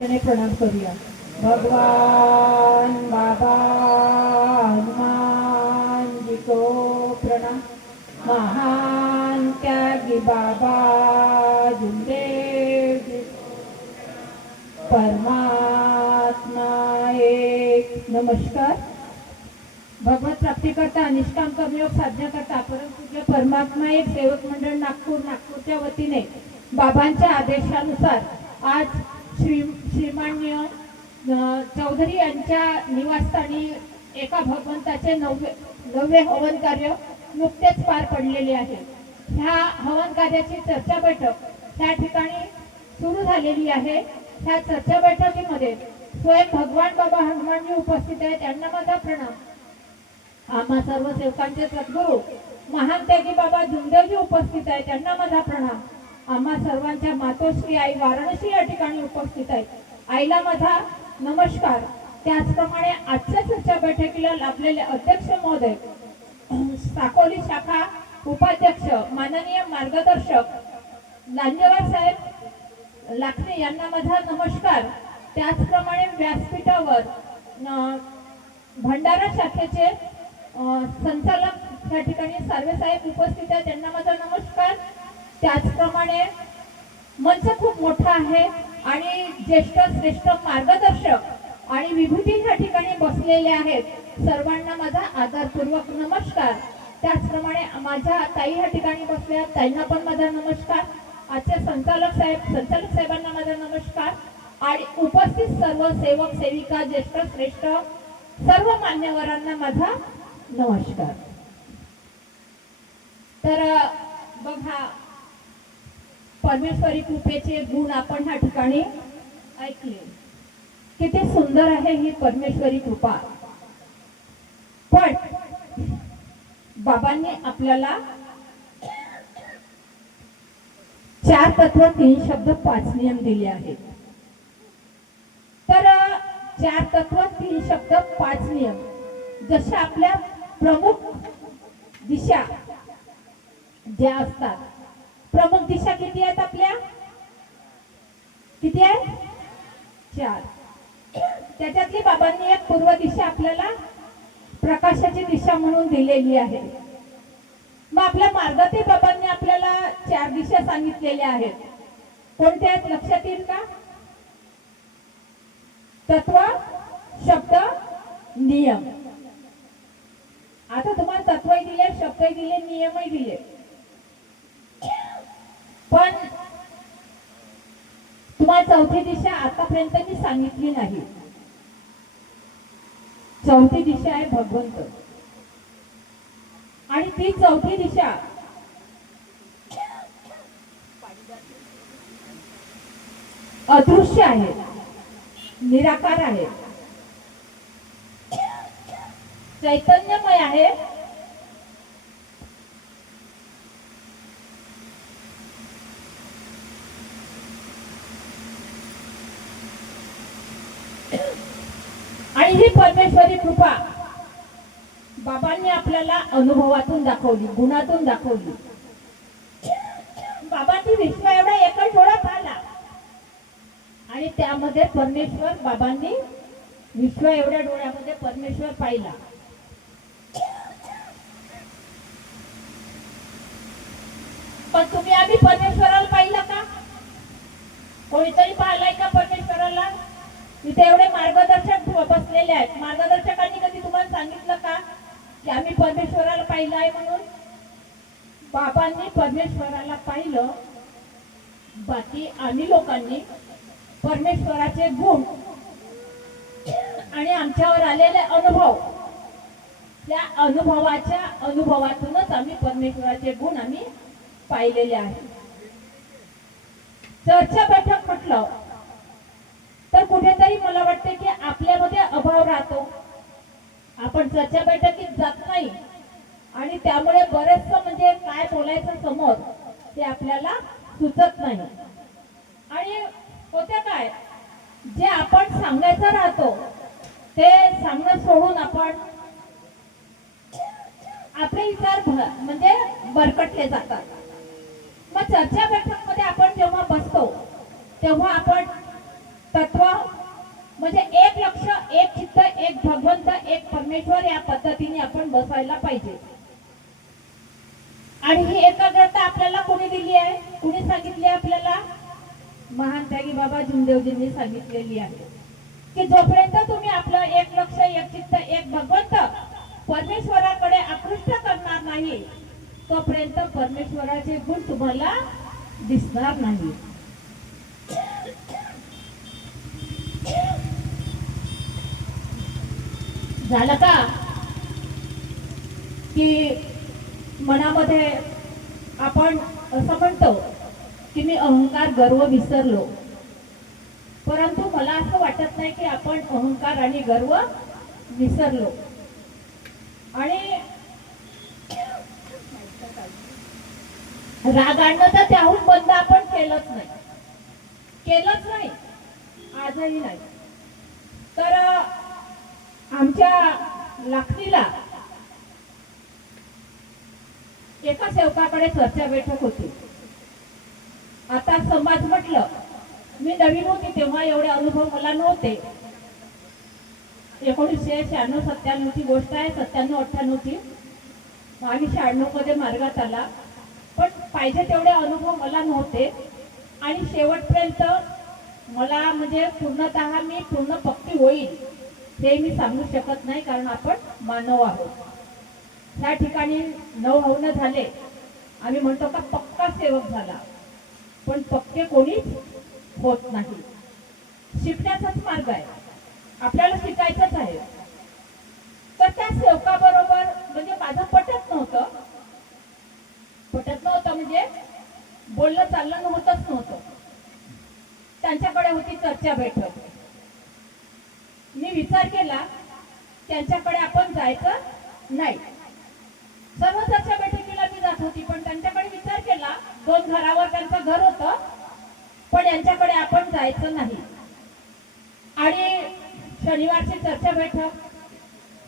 प्रणाम करूया. भगवान बाबा हनुमान जी को प्रणाम. महान त्यागी बाबा जुमदेव जी. परमात्मा एक. नमस्कार. भगवत प्राप्ती करता निष्काम कर्मयोग साधना करता परमपूज्य परमात्मा एक सेवक मंडळ नागपूरच्या वतीने बाबांच्या आदेशानुसार आज श्रीमान्य चौधरी यांच्या निवासस्थानी एका भगवंताचे नववे हवन कार्य नुकतेच पार पडलेले आहे. ह्या हवन कार्याची चर्चा बैठक त्या ठिकाणी सुरू झालेली आहे. ह्या चर्चा बैठकीमध्ये स्वयं भगवान बाबा हनुमानजी उपस्थित आहेत. त्यांना माझा प्रणाम. आम्हा सर्व सेवकांचे सद्गुरू महान त्यागी बाबा जुमदेवजी उपस्थित आहेत. त्यांना माझा प्रणाम. आम्हा सर्वांच्या मातोश्री आई वाराणसी या ठिकाणी उपस्थित आहेत. आईला माझा नमस्कार. त्याचप्रमाणे आजच्या चर्चा बैठकीला लाभलेले अध्यक्ष महोदय, साकोली शाखा उपाध्यक्ष, माननीय मार्गदर्शक लांजेवार साहेब लाखणे यांना माझा नमस्कार. त्याचप्रमाणे व्यासपीठावर भंडारा शाखेचे संचालक या ठिकाणी सार्वे साहेब उपस्थित आहेत. त्यांना माझा नमस्कार. त्याचप्रमाणे मंच खूप मोठा आहे आणि ज्येष्ठ श्रेष्ठ मार्गदर्शक आणि विभूती या ठिकाणी बसलेले आहेत. सर्वांना माझा आदरपूर्वक नमस्कार. त्याचप्रमाणे माझ्या ताई या ठिकाणी बसल्या, त्यांना पण माझा नमस्कार. आजचे संचालक साहेबांना माझा नमस्कार आणि उपस्थित सर्व सेवक सेविका ज्येष्ठ श्रेष्ठ सर्व मान्यवरांना माझा नमस्कार. तर बघा, परमेश्वरी कृपेचे गुण आपण ह्या ठिकाणी ऐकले. किती सुंदर आहे ही परमेश्वरी कृपा. पण बाबांनी आपल्याला 4 तत्व 3 शब्द 5 नियम दिले आहेत. तर 4 तत्व 3 शब्द 5 नियम जशा आपल्या प्रमुख दिशा ज्या असतात. प्रमुख दिशा किती आहेत आपल्या? किती आहेत? 4. त्याच्यातली बाबांनी एक पूर्व दिशा आपल्याला प्रकाशाची दिशा म्हणून दिलेली आहे. मग आपल्या मार्गातील बाबांनी आपल्याला 4 दिशा सांगितलेल्या आहेत. कोणत्या आहेत लक्षात येईल का? तत्व, शब्द, नियम. आता तुम्हाला तत्वही दिले, शब्दही दिले, नियमही दिले. पण तुम्हाला चौथी दिशा आतापर्यंत मी सांगितली नाही. चौथी दिशा आहे भगवंत. आणि ती चौथी दिशा अदृश्य आहे, निराकार आहे, चैतन्यमय आहे. आणि ही परमेश्वरी कृपा बाबांनी आपल्याला अनुभवातून दाखवली, गुणातून दाखवली. बाबांनी विश्व एवढा एकच डोळा पाहिला आणि त्यामध्ये परमेश्वर, बाबांनी विश्व एवढ्या डोळ्यामध्ये परमेश्वर पाहिला. पण तुम्ही आम्ही परमेश्वराला पाहिलं का? कोणीतरी पाहिलाय का परमेश्वराला? इथे एवढे मार्गदर्शक बसलेले आहेत. मार्गदर्शकांनी कधी तुम्हाला सांगितलं का की आम्ही परमेश्वराला पाहिलं आहे म्हणून? बाबांनी परमेश्वराला पाहिलं. बाकी आम्ही लोकांनी परमेश्वराचे गुण आणि आमच्यावर आलेले अनुभव, त्या अनुभवातूनच आम्ही परमेश्वराचे गुण आम्ही पाहिलेले आहेत. चर्चा बैठक म्हटलं तर कुठेतरी मला वाटते की आपल्यामध्ये अभाव राहतो. आपण चर्चा बैठकीत जात नाही आणि त्यामुळे बरेचसं म्हणजे काय बोलायचं समोर ते आपल्याला सुचत नाही. आणि होते काय, जे आपण सांगायचं राहतो ते सांगणं सोडून आपण आपले विचार म्हणजे बरकटले जातात. मग चर्चा बैठक मध्ये आपण जेव्हा बसतो तेव्हा आपण तत्व म्हणजे एक लक्ष, एक चित्त, एक भगवंत, एक परमेश्वर या पद्धतीने आपण बसायला पाहिजे. आणि ही एकाग्रता आपल्याला कोणी दिली आहे, कोणी सांगितली आहे आपल्याला? महान त्यागी बाबा जुमदेवजींनी सांगितलेली आहे की जोपर्यंत तुम्ही आपलं एक लक्ष, एक चित्त, एक भगवंत परमेश्वराकडे आकृष्ट करणार नाही तोपर्यंत परमेश्वराचे गुण तुम्हाला दिसणार नाही. झालं का की मनामध्ये आपण असं म्हणतो की मी अहंकार, गर्व विसरलो, परंतु मला असं वाटत नाही की आपण अहंकार आणि गर्व विसरलो. आणि राग आणणं तर त्याहून बंद आपण केलंच नाही, आजही नाही. तर आमच्या लाखणीला एका सेवकाकडे चर्चा बैठक होती. आता समाज म्हटलं, मी नवीन होती तेव्हा एवढे अनुभव मला नव्हते. 1996-97 ची गोष्ट आहे, 97-98 ची. आम्ही 96 मध्ये मार्गात आला, पण पाहिजे तेवढे अनुभव मला नव्हते. आणि शेवटपर्यंत मला म्हणजे पूर्णतः मी पूर्ण पक्की होईल हे मी सांगू शकत नाही, कारण आपण मानव आहोत. त्या ठिकाणी 9 हवन झाले. आम्ही म्हणतो का पक्का सेवक झाला, पण पक्के कोणीच होत नाही. शिकण्याचाच मार्ग आहे, आपल्याला शिकायचंच आहे. तर त्या सेवकाबरोबर म्हणजे माझं पटत नव्हतं म्हणजे बोलणं चाललं नव्हतं. त्यांच्याकडे होती चर्चा बैठक. मी विचार केला त्यांच्याकडे आपण जायचं नाही. सर्व चर्चा बैठकीला मी जात होती, पण त्यांच्याकडे विचार केला, 2 घरावर त्यांचं घर होतं, पण यांच्याकडे आपण जायचं नाही. आणि शनिवारची चर्चा बैठक,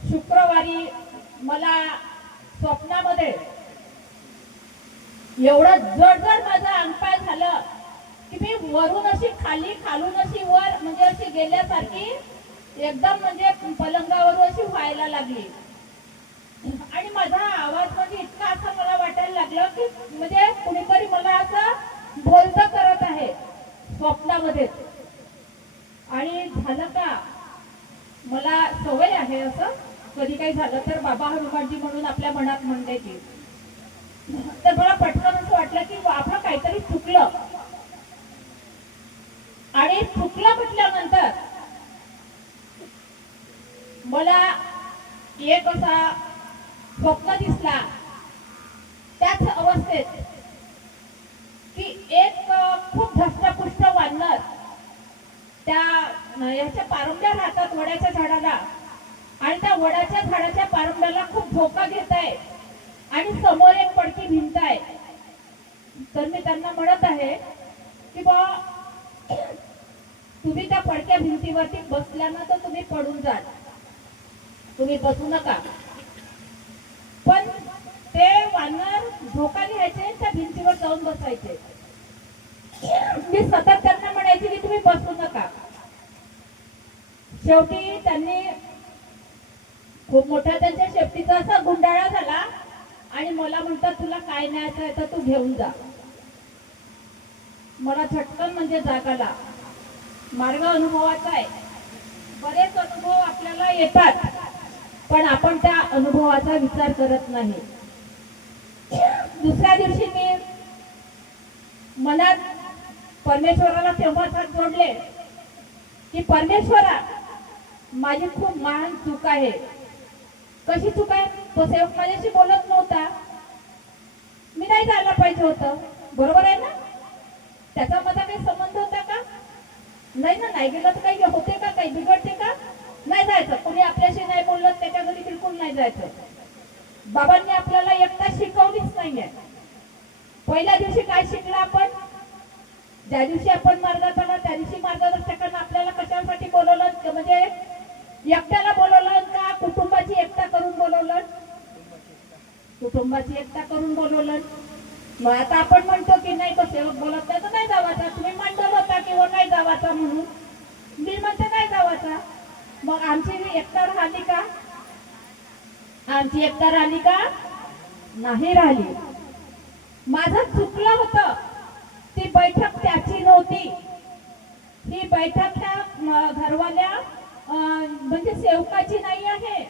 शुक्रवारी मला स्वप्नामध्ये एवढं जड माझं अंगपाय झालं की मी वरून अशी खाली, खालून अशी वर, म्हणजे अशी गेल्यासारखी एकदम म्हणजे पलंगावरून अशी व्हायला लागली. आणि माझा आवाज म्हणजे इतका असं मला वाटायला लागलं की म्हणजे कुणीतरी मला असं बोलतं करत आहे स्वप्नामध्ये. आणि झालं का, मला सवय आहे असं कधी काही झालं तर बाबा हनुमानजी म्हणून आपल्या मनात म्हणण्याची. तर मला पटकन असं वाटलं की आपलं काहीतरी चुकलं. आणि चुकलं म्हटल्यानंतर मला एक असा स्वप्न दिसला त्याच अवस्थेत की एक खूप धष्टपुष्ट वानर त्या ह्याच्या पारंब्या राहतात वड्याच्या झाडाला, आणि त्या वडाच्या झाडाच्या पारंब्याला खूप धोका घेत आहे आणि समोर एक पडकी भिंत आहे. तर मी त्यांना म्हणत आहे की बा तुम्ही त्या पडक्या भिंतीवरती बसल्या ना तर तुम्ही पडून जाल, तुम्ही बसू नका. पण ते वानर धोका घ्यायचे, त्या भिंतीवर जाऊन बसायचे. मी सतत त्यांना म्हणायचे की तुम्ही बसू नका. शेवटी त्यांनी खूप मोठा त्यांच्या शेपटीचा असा गुंडाळा झाला आणि मला म्हणतात तुला काय न्यायचं आहे तर तू घेऊन जा. मला झटकन म्हणजे जाग आला. मार्ग अनुभवाचा आहे, बरेच अनुभव आपल्याला येतात, पण आपण त्या अनुभवाचा विचार करत नाही. दुसऱ्या दिवशी मी मनात परमेश्वराला तेव्हाच हात जोडले की परमेश्वरा माझी खूप महान चूक आहे. कशी चूक आहे? तो सेवक माझ्याशी बोलत नव्हता, मी नाही जायला पाहिजे होतं, बरोबर आहे ना? त्याचा माझा काही संबंध होता का? नाही ना. नाही गेलं तर काही होते का, काही बिघडते का? नाही जायचं. कोणी आपल्याशी नाही बोललं त्याच्या घरी बिलकुल नाही जायचं. बाबांनी आपल्याला एकटा शिकवलीच नाहीये. पहिल्या दिवशी काय शिकला आपण? ज्या दिवशी आपण मार्गात आला त्या दिवशी मार्गदर्शकांना आपल्याला कशासाठी बोलवलं, म्हणजे एकट्याला बोलवलं का कुटुंबाची एकता करून बोलवलं? कुटुंबाची एकता करून बोलवलं. मग आता आपण म्हणतो की नाही तो सेवक बोलत नाही तर नाही जावाचा, तुम्ही मंडळ होता किंवा नाही जावाचा म्हणून. मी म्हणते काय जावाचा, मग आमची एकता राहिली का? आमची एकता राहिली का? नाही राहिली. माझं चुकलं होतं. ती बैठक त्याची नव्हती. ही बैठक ह्या घरवाल्या म्हणजे सेवकाची नाही आहे.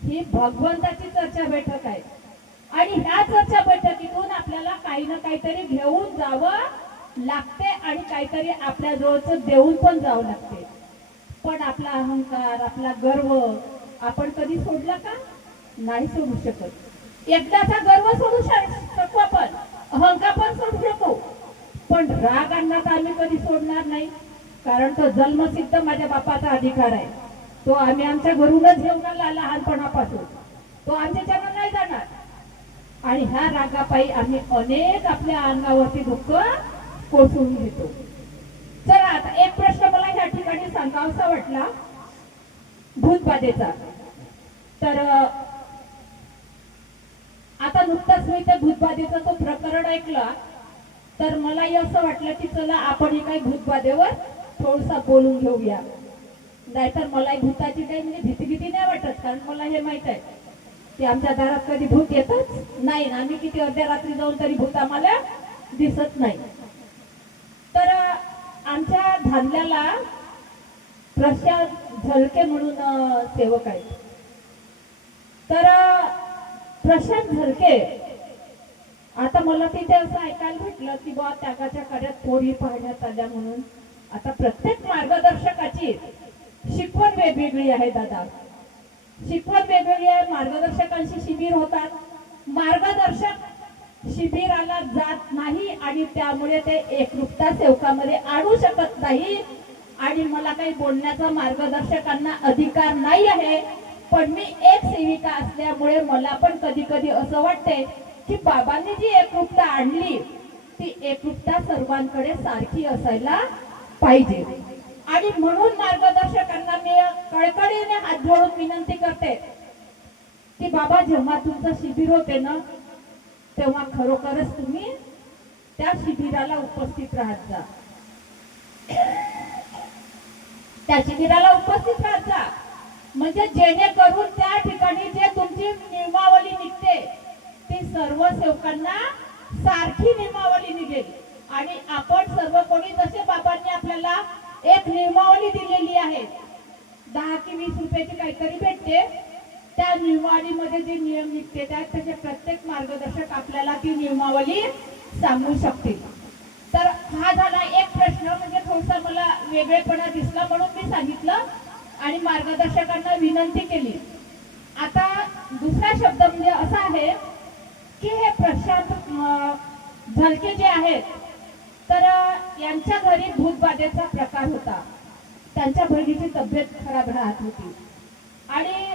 ही भगवंताची चर्चा बैठक आहे. आणि ह्या चर्चा बैठकीतून आपल्याला काही ना काहीतरी घेऊन जावं लागते आणि काहीतरी आपल्या जवळचं देऊन पण जावं लागते. पण आपला अहंकार, आपला गर्व आपण कधी सोडला का? नाही सोडू शकत. एकदाचा गर्व सोडू शकतो आपण, अहंकार पण सोडू शकतो, पण राग आणला तर आम्ही कधी सोडणार नाही. कारण तो जन्मसिद्ध माझ्या बापाचा अधिकार आहे. तो आम्ही आमच्या घरूनच घेऊन आला लहानपणापासून. तो आमच्याच्यानं नाही जाणार. आणि ह्या रागापायी आम्ही अनेक आपल्या अंगावरती दुःख कोसळून घेतो. चला आता एक प्रश्न मला ह्या ठिकाणी सांगावासा वाटला भूतबाधेचा. तर आता नुकताच मी त्या भूतबाधेचा तो प्रकरण ऐकला, तर मलाही असं वाटलं की चला आपण काही भूतबाधेवर थोडसा बोलून घेऊया. नाहीतर मलाही भूताची काही म्हणजे भीती नाही वाटत. कारण मला हे माहित आहे की आमच्या दारात कधी भूत येतच नाही. आम्ही किती अर्ध्या रात्री जाऊन तरी भूत आम्हाला दिसत नाही. तर आमच्या धांद्याला प्रशांत झलके म्हणून सेवक आहेत. तर प्रशांत झलके, आता मला तिथे असं ऐकायला भेटलं की बा त्यागाच्या कार्यात पोरी पाहण्यात आल्या म्हणून. आता प्रत्येक मार्गदर्शकाची शिकवण वेगवेगळी आहे दादा. शिकवण वेगवेगळी आहे. मार्गदर्शकांशी शिबिर होतात. मार्गदर्शक शिबिराला जात नाही आणि त्यामुळे ते एकरूपता सेवकामध्ये आणू शकत नाही. आणि मला काही बोलण्याचा मार्गदर्शकांना अधिकार नाही आहे. पण मी एक सेविका असल्यामुळे मला पण कधी कधी असं वाटते की बाबांनी जी एकरूपता आणली ती एकरूपता सर्वांकडे सारखी असायला पाहिजे. आणि म्हणून मार्गदर्शकांना मी कळकळीने हात जोडून विनंती करते की बाबा जेव्हा तुमचं शिबिर होते ना तेव्हा खरोखरच तुम्ही त्या शिबिराला उपस्थित राहत जा. त्या शिबिराला उपस्थित राहत जा. म्हणजे जेणेकरून त्या ठिकाणी जे तुमची नियमावली निघते ती सर्व सेवकांना सारखी नियमावली निघेल. आणि आपण सर्व कोणी जसे बाबांनी आपल्याला एक नियमावली दिलेली आहे, 10 की 20 रुपयाची काहीतरी भेटते. त्या नियमावलीमध्ये जे नियम निघते त्याचे प्रत्येक मार्गदर्शक आपल्याला ती नियमावली सांगू शकतील. तर हा झाला एक प्रश्न, म्हणजे थोडासा मला वेगळेपणा दिसला म्हणून मी सांगितलं आणि मार्गदर्शकांना विनंती केली. आता दुसरा शब्द म्हणजे असा आहे की हे प्रशांत झलके जे आहेत तर यांच्या घरी भूतबाधेचा प्रकार होता. त्यांच्या बहिणीची तब्येत खराब राहत होती आणि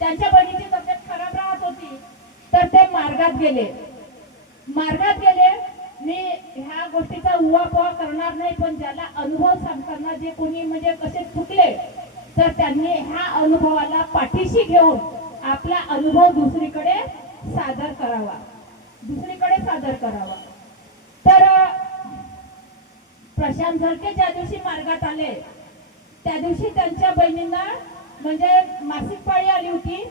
त्यांच्या बहिणीची तब्येत खराब राहत होती तर ते मार्गात गेले. मी ह्या गोष्टीचा उहापोहा करणार नाही, पण ज्याला अनुभव सांगताना जे कोणी म्हणजे कसे चुकले तर त्यांनी ह्या अनुभवाला पाठीशी घेऊन आपला अनुभव दुसरीकडे सादर करावा. तर प्रशांत झलके ज्या दिवशी मार्गात आले त्या दिवशी त्यांच्या बहिणींना म्हणजे मासिक पाळी आली होती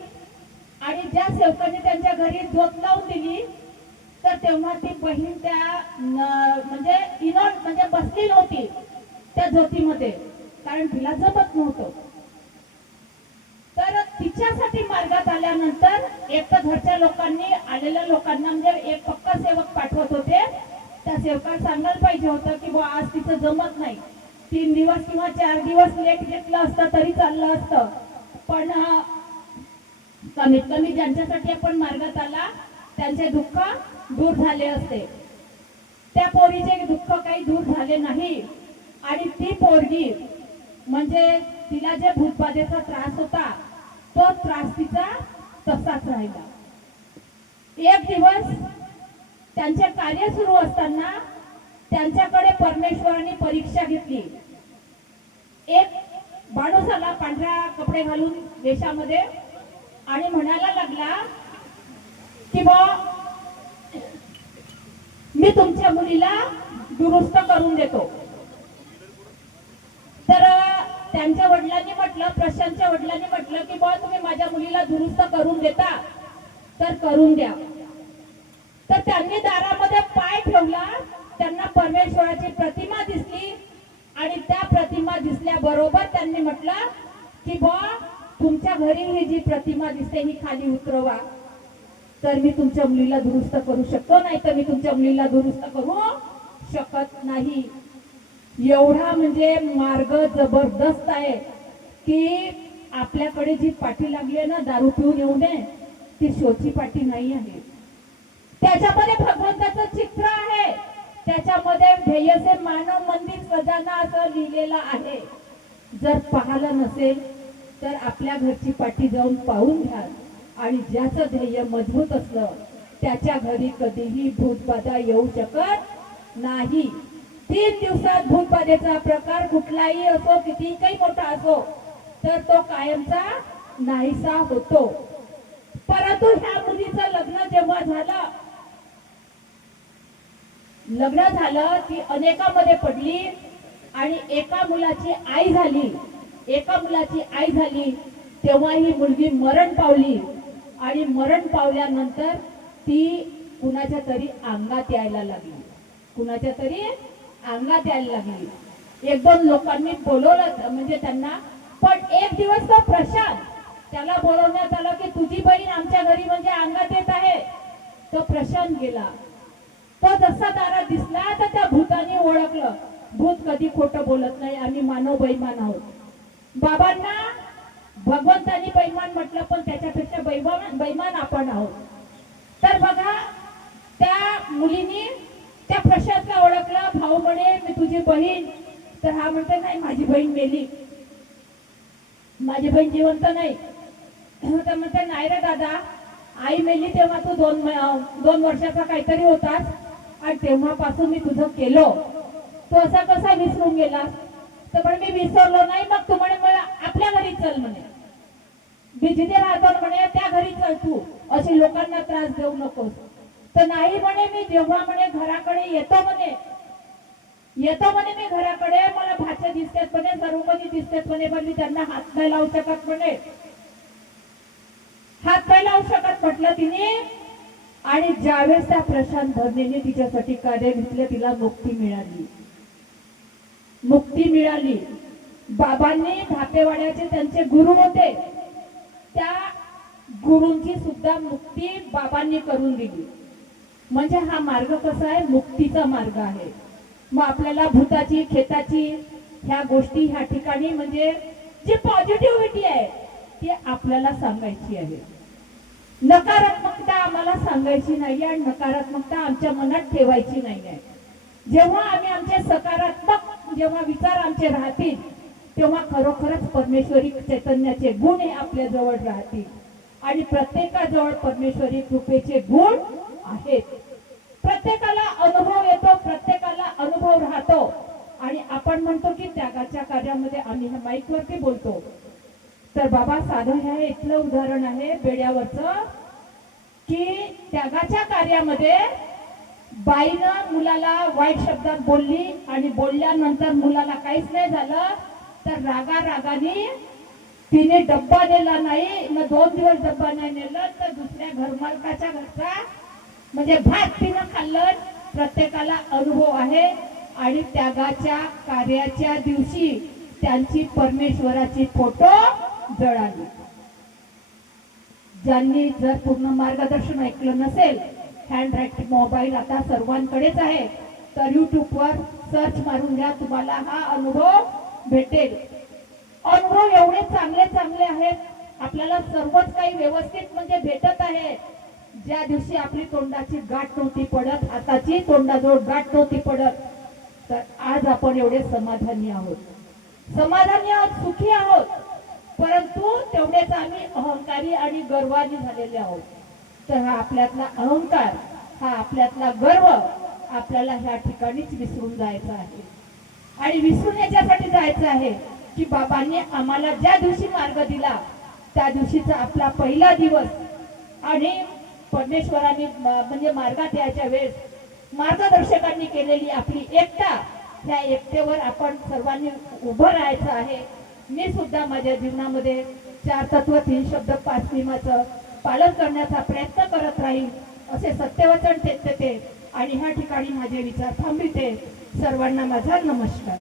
आणि ज्या सेवकांनी त्यांच्या घरी ज्योत लावून दिली तर तेव्हा ती बहीण त्या म्हणजे बसली नव्हती त्या ज्योतीमध्ये, कारण तिला जमत नव्हतं. तर तिच्यासाठी मार्गात आल्यानंतर एक तर घरच्या लोकांनी आलेल्या लोकांना म्हणजे एक पक्का सेवक पाठवत होते. त्या सेवकाला सांगायला पाहिजे होतं की बुवा आज तिचं जमत नाही, 3 दिवस किंवा 4 दिवस लेट घेतलं असतं तरी चाललं असतं. पण कमीत कमी ज्यांच्यासाठी आपण मार्गात आला त्यांचे दुःख दूर झाले असते. त्या पोरीचे दुःख काही दूर झाले नाही आणि ती पोरगी म्हणजे तिला जे भूतबाधेचा त्रास होता तो त्रास तिचा तसाच राहिला. एक दिवस त्यांचे कार्य सुरू असताना त्यांच्याकडे परमेश्वराने परीक्षा घेतली. एक माणूस आला पांढऱ्या कपडे घालून वेशामध्ये आणि म्हणायला लागला की बा मी तुमच्या मुलीला दुरुस्त करून देतो. त्यांच्या वडिलांनी म्हटलं, प्रशांतच्या वडिलांनी म्हटलं की बुवा तुम्ही माझ्या मुलीला दुरुस्त करून देता तर करून द्या. तर त्यांनी दारामध्ये पाय ठेवला, त्यांना परमेश्वराची प्रतिमा दिसली आणि त्या प्रतिमा दिसल्याबरोबर त्यांनी म्हटलं की बुवा तुमच्या घरी ही जी प्रतिमा दिसते ही खाली उतरवा, तर मी तुमच्या मुलीला दुरुस्त करू शकतो, नाही तर मी तुमच्या मुलीला दुरुस्त करू शकत नाही. एवढा म्हणजे मार्ग जबरदस्त आहे की आपल्याकडे जी पाठी लागली आहे ना दारू पिऊन येऊ नये, ती शोची पाठी नाही आहे. त्याच्यामध्ये भगवंताचं चित्र आहे, त्याच्यामध्ये ध्येय से मानव मंदिर सजाना असं लिहिलेलं आहे. जर पाहिलं नसेल तर आपल्या घरची पाठी जाऊन पाहून घ्या. आणि ज्याचं ध्येय मजबूत असलं त्याच्या घरी कधीही भूतबाधा येऊ शकत नाही. 3 दिवसात भूतबाधेचा प्रकार कुठलाही असो, कितीही काही मोठा असो, तर तो कायमचा नाहीसा होतो. परंतु ह्या मुलीचं लग्न झालं ती अनेकामध्ये पडली आणि एका मुलाची आई झाली. तेव्हा ही मुलगी मरण पावली आणि मरण पावल्यानंतर ती कुणाच्या तरी अंगात यायला लागली. 1-2 लोकांनी बोलवलं म्हणजे त्यांना, पण एक दिवस तो प्रशांत, त्याला बोलवण्यात आलं की तुझी बहीण आमच्या घरी म्हणजे अंगात येत आहे. तो प्रशांत गेला. तो जसा दारात दिसला तर त्या भूताने ओळखलं. भूत कधी खोटं बोलत नाही, आम्ही मानव बैमान आहोत. बाबांना भगवंतानी बैमान म्हटलं, पण त्याच्यापेक्षा बैमान आपण आहोत. तर बघा त्या मुलीने त्या प्रशांतला ओळखलं. भाऊ म्हणे मी तुझी बहीण, तर हा म्हणते नाही माझी बहीण मेली, माझी बहीण जिवंत नाही. तर म्हणते नाही रे दादा, आई मेली तेव्हा तू 2 वर्षाचा काहीतरी होतास आणि तेव्हापासून मी तुझं केलो, तू असा कसा विसरून गेलास? तर पण मी विसरलो नाही. मग तू म्हणे मला आपल्या घरी चल म्हणे, मी जिथे राहतो म्हणे त्या घरी चल, तू अशी लोकांना त्रास देऊ नकोस. तर नाही म्हणे, मी जेव्हा म्हणे घराकडे येतो म्हणे मी घराकडे, मला भाचे दिसतात म्हणे, सर्व कोणी दिसतात म्हणे, पण मी त्यांना हात नाही लावू शकत म्हटलं तिने. आणि ज्यावेळेस त्या प्रशांत धर्मेने तिच्यासाठी कार्य घेतले, तिला मुक्ती मिळाली. बाबांनी धापेवाड्याचे त्यांचे गुरु होते, त्या गुरूंची सुद्धा मुक्ती बाबांनी करून दिली. म्हणजे हा मार्ग कसा आहे? मुक्तीचा मार्ग आहे. मग आपल्याला भूताची, खेताची ह्या गोष्टी ह्या ठिकाणी म्हणजे जी पॉझिटिव्हिटी आहे ती आपल्याला सांगायची आहे. नकारात्मकता आम्हाला सांगायची नाही आणि नकारात्मकता आमच्या मनात ठेवायची नाही आहे. जेव्हा आम्ही आमचे सकारात्मक जेव्हा विचार आमचे राहतील, तेव्हा खरोखरच परमेश्वरी चैतन्याचे गुण हे आपल्या जवळ राहतील आणि प्रत्येकाजवळ परमेश्वरी कृपेचे गुण आहेत. प्रत्येकाला अनुभव येतो, प्रत्येकाला अनुभव राहतो. आणि आपण म्हणतो की त्यागाच्या कार्यामध्ये आम्ही ह्या माईक वरती बोलतो, तर बाबा साधं हे इथलं उदाहरण आहे बेड्यावरचं की त्यागाच्या कार्यामध्ये बाईनं मुलाला वाईट शब्दात बोलली आणि बोलल्यानंतर मुलाला काहीच नाही झालं, तर रागाने तिने डब्बा नेला नाही, 2 दिवस डब्बा नाही नेलं, तर दुसऱ्या घरमालकाच्या घरचा म्हणजे भात तिनं खाल्लं. प्रत्येकाला अनुभव आहे आणि त्यागाच्या कार्याच्या दिवशी त्यांची परमेश्वराची फोटो जळाली. ज्यांनी जर पूर्ण मार्गदर्शन ऐकलं नसेल, हँड राईट मोबाईल आता सर्वांकडेच आहे, तर युट्यूबवर सर्च मारून घ्या, तुम्हाला हा अनुभव भेटेल. अनुभव एवढे चांगले आहेत, आपल्याला सर्वच काही व्यवस्थित म्हणजे भेटत आहे. ज्या दिवशी आपली तोंडाची गाठ नव्हती पडत, हाताची तोंडाजवळ गाठ नव्हती पडत, तर आज आपण एवढे समाधानी आहोत, सुखी आहोत. परंतु तेवढेच आम्ही अहंकारी आणि गर्वानी झालेले आहोत. तर हा आपल्यातला अहंकार, हा आपल्यातला गर्व आपल्याला ह्या ठिकाणीच विसरून जायचा आहे. आणि विसरून याच्यासाठी जायचं आहे की बाबांनी आम्हाला ज्या दिवशी मार्ग दिला त्या दिवशीचा आपला पहिला दिवस, आणि परमेश्वरांनी म्हणजे मार्गात यायच्या वेळेस मार्गदर्शकांनी केलेली आपली एकता, त्या एकतेवर आपण सर्वांनी उभं राहायचं आहे. मी सुद्धा माझ्या जीवनामध्ये 4 तत्व 3 शब्द 5 नियमाचं पालन करण्याचा प्रयत्न करत राहील असे सत्यवचन देते आणि ह्या ठिकाणी माझे विचार थांबविते. सर्वांना माझा नमस्कार.